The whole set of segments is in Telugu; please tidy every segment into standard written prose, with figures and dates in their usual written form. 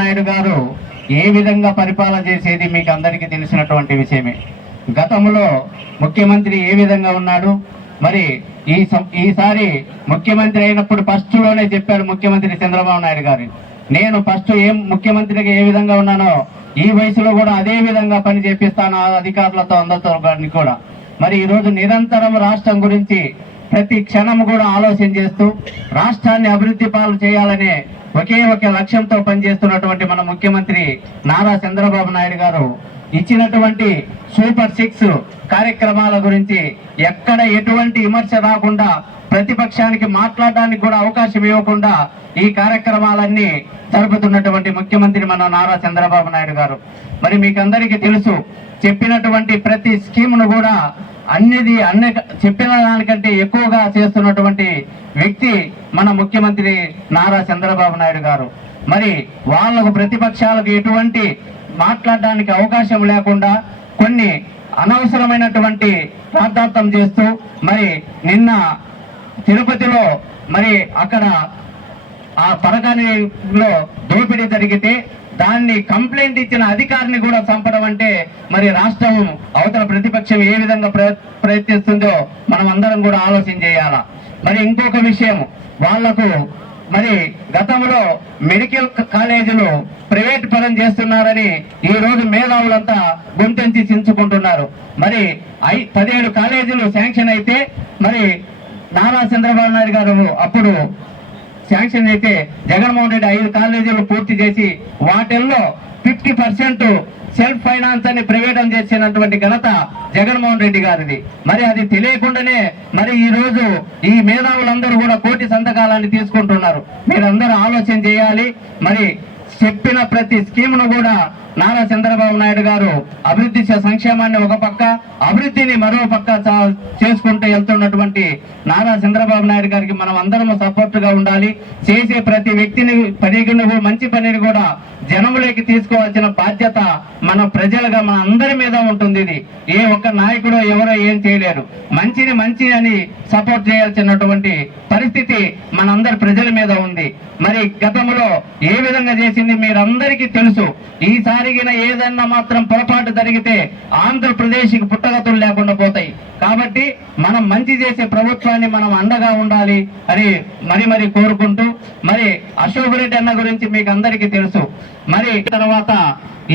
నాయుడు గారు ఏ విధంగా పరిపాలన చేసేది మీకు అందరికీ తెలిసినటువంటి విషయమే. గతంలో ముఖ్యమంత్రి ఏ విధంగా ఉన్నాడు, మరి ఈసారి ముఖ్యమంత్రి అయినప్పుడు ఫస్ట్ లోనే చెప్పాడు ముఖ్యమంత్రి చంద్రబాబు నాయుడు గారు, నేను ఫస్ట్ ముఖ్యమంత్రిగా ఏ విధంగా ఉన్నానో ఈ వయసులో కూడా అదే విధంగా పని చేపిస్తాను అధికారులతో అందరితో కూడా. మరి ఈరోజు నిరంతరం రాష్ట్రం గురించి ప్రతి క్షణం కూడా ఆలోచన చేస్తూ రాష్ట్రాన్ని అభివృద్ధి పాలు చేయాలనే ఒకే ఒక లక్ష్యంతో పనిచేస్తున్నటువంటి మన ముఖ్యమంత్రి నారా చంద్రబాబు నాయుడు గారు ఇచ్చినటువంటి సూపర్ 6 కార్యక్రమాల గురించి ఎక్కడ ఎటువంటి విమర్శ రాకుండా, ప్రతిపక్షానికి మాట్లాడడానికి కూడా అవకాశం ఇవ్వకుండా ఈ కార్యక్రమాలన్నీ జరుపుతున్నటువంటి ముఖ్యమంత్రి మన నారా చంద్రబాబు నాయుడు గారు. మరి మీకు అందరికీ తెలుసు, చెప్పినటువంటి ప్రతి స్కీమ్ను కూడా అన్ని చెప్పిన దానికంటే ఎక్కువగా చేస్తున్నటువంటి వ్యక్తి మన ముఖ్యమంత్రి నారా చంద్రబాబు నాయుడు గారు. మరి వాళ్ళకు ప్రతిపక్షాలకు ఎటువంటి మాట్లాడడానికి అవకాశం లేకుండా కొన్ని అనవసరమైనటువంటి రాద్ధాంతం చేస్తూ, మరి నిన్న తిరుపతిలో మరి అక్కడ ఆ పరకానిలో దోపిడీ జరిగితే దాన్ని కంప్లైంట్ ఇచ్చిన అధికారిని కూడా చంపడం అంటే మరి రాష్ట్రం అవతల ప్రతిపక్షం ఏ విధంగా ప్రయత్నిస్తుందో మనం అందరం కూడా ఆలోచన చేయాలా. మరి ఇంకొక విషయం, వాళ్లకు మరి గతంలో మెడికల్ కాలేజీలు ప్రైవేట్ పరం చేస్తున్నారని ఈ రోజు మేధావులంతా గుంతెంచి చించుకుంటున్నారు. మరి 17 కాలేజీలు శాంక్షన్ అయితే మరి నారా చంద్రబాబు నాయుడు గారు అప్పుడు శాంక్షన్ అయితే జగన్మోహన్ రెడ్డి 5 కాలేజీలు పూర్తి చేసి వాటిల్లో 50% సెల్ఫ్ ఫైనాన్స్ అని ప్రైవేటం చేసినటువంటి ఘనత జగన్మోహన్ రెడ్డి గారిది. మరి అది తెలియకుండానే మరి ఈ రోజు ఈ మేధావులందరూ కూడా కోటి సంతకాలని తీసుకుంటున్నారు. మీరందరూ ఆలోచన చేయాలి. మరి చెప్పిన ప్రతి స్కీమ్ను కూడా నారా చంద్రబాబు నాయుడు గారు అభివృద్ధి సంక్షేమాన్ని ఒక పక్క, అభివృద్ధిని మరో పక్క చేసుకుంటూ వెళ్తున్నటువంటి నారా చంద్రబాబు నాయుడు గారికి మనం అందరము సపోర్ట్ గా ఉండాలి. చేసే ప్రతి వ్యక్తిని మంచి పనిని కూడా జనములోకి తీసుకోవాల్సిన బాధ్యత మన ప్రజలుగా మన అందరి మీద ఉంటుంది. ఇది ఏ ఒక్క నాయకుడు ఎవరో ఏం చేయలేరు. మంచిని మంచి అని సపోర్ట్ చేయాల్సినటువంటి పరిస్థితి మనందరి ప్రజల మీద ఉంది. మరి గతంలో ఏ విధంగా చేసింది మీరందరికీ తెలుసు. ఈసారి ఏదన్నా మాత్రం పొరపాటు జరిగితే ఆంధ్రప్రదేశ్కి పుట్టగతులు లేకుండా పోతాయి. కాబట్టి మనం మంచి చేసే ప్రభుత్వాన్ని మనం అండగా ఉండాలి అని మరి కోరుకుంటూ, మరి అశోక్ రెడ్డి అన్న గురించి మీకు అందరికీ తెలుసు. మరి తర్వాత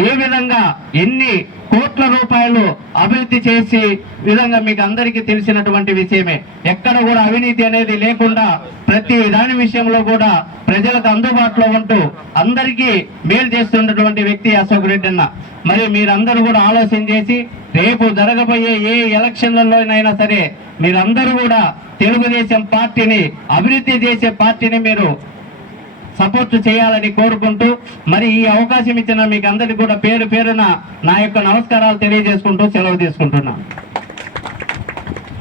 ఏ విధంగా ఎన్ని కోట్ల రూపాయలు అభివృద్ధి చేసి విధంగా మీకు అందరికీ తెలిసినటువంటి విషయమే. ఎక్కడ కూడా అవినీతి అనేది లేకుండా ప్రతి దాని విషయంలో కూడా ప్రజలకు అందుబాటులో ఉంటూ అందరికీ మేలు చేస్తున్నటువంటి వ్యక్తి అశోక్ రెడ్డి అన్న. మరి మీరందరూ కూడా ఆలోచన చేసి రేపు జరగబోయే ఏ ఎలక్షన్లలోనైనా సరే మీరందరూ కూడా తెలుగుదేశం పార్టీని, అభివృద్ధి చేసే పార్టీని మీరు సపోర్ట్ చేయాలని కోరుకుంటూ, మరి ఈ అవకాశం ఇచ్చిన మీకు అందరికీ కూడా పేరు పేరున నా యొక్క నమస్కారాలు తెలియజేసుకుంటూ సెలవు తీసుకుంటున్నాను.